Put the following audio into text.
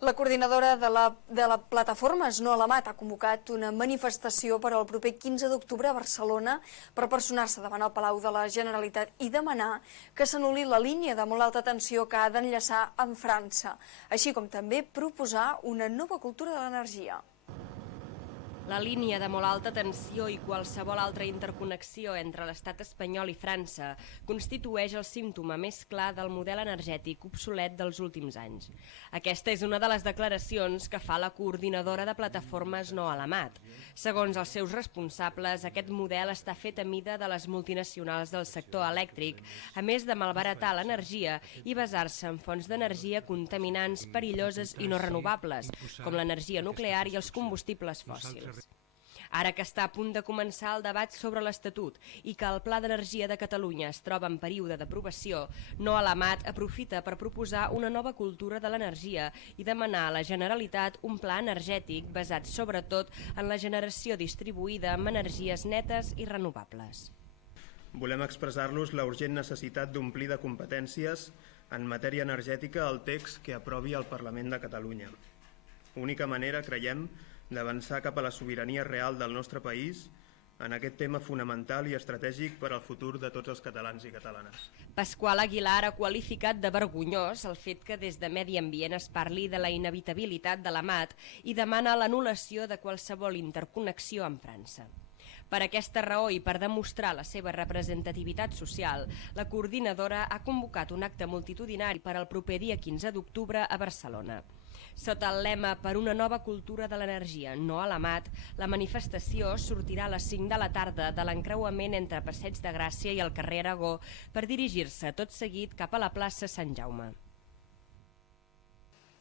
La coordinadora de la plataforma No a la Mat ha convocat una manifestació per al proper 15 d'octubre a Barcelona per personar-se davant el Palau de la Generalitat i demanar que s'anul·li la línia de molt alta tensió que ha d'enllaçar amb França, així com també proposar una nova cultura de l'energia. La línia de molt alta tensió i qualsevol altra interconnexió entre l'estat espanyol i França constitueix el símptoma més clar del model energètic obsolet dels últims anys. Aquesta és una de les declaracions que fa la coordinadora de plataformes No a la Mat. Segons els seus responsables, aquest model està fet a mida de les multinacionals del sector elèctric, a més de malbaratar l'energia i basar-se en fonts d'energia contaminants, perilloses i no renovables, com l'energia nuclear i els combustibles fòssils. Ara que està a punt de començar el debat sobre l'Estatut i que el Pla d'Energia de Catalunya es troba en període d'aprovació, No a la Mat aprofita per proposar una nova cultura de l'energia i demanar a la Generalitat un pla energètic basat sobretot en la generació distribuïda amb energies netes i renovables. Volem expressar-los la urgent necessitat d'omplir de competències en matèria energètica el text que aprovi el Parlament de Catalunya. Única manera, creiem, d'avançar cap a la sobirania real del nostre país en aquest tema fonamental i estratègic per al futur de tots els catalans i catalanes. Pasqual Aguilar ha qualificat de vergonyós el fet que des de Medi Ambient es parli de la inevitabilitat de la Mat i demana l'anul·lació de qualsevol interconnexió amb França. Per aquesta raó i per demostrar la seva representativitat social, la coordinadora ha convocat un acte multitudinari per al proper dia 15 d'octubre a Barcelona. Sota el lema Per una nova cultura de l'energia, No a la Mat, la manifestació sortirà a les 5 de la tarda de l'encreuament entre Passeig de Gràcia i el carrer Aragó per dirigir-se tot seguit cap a la plaça Sant Jaume.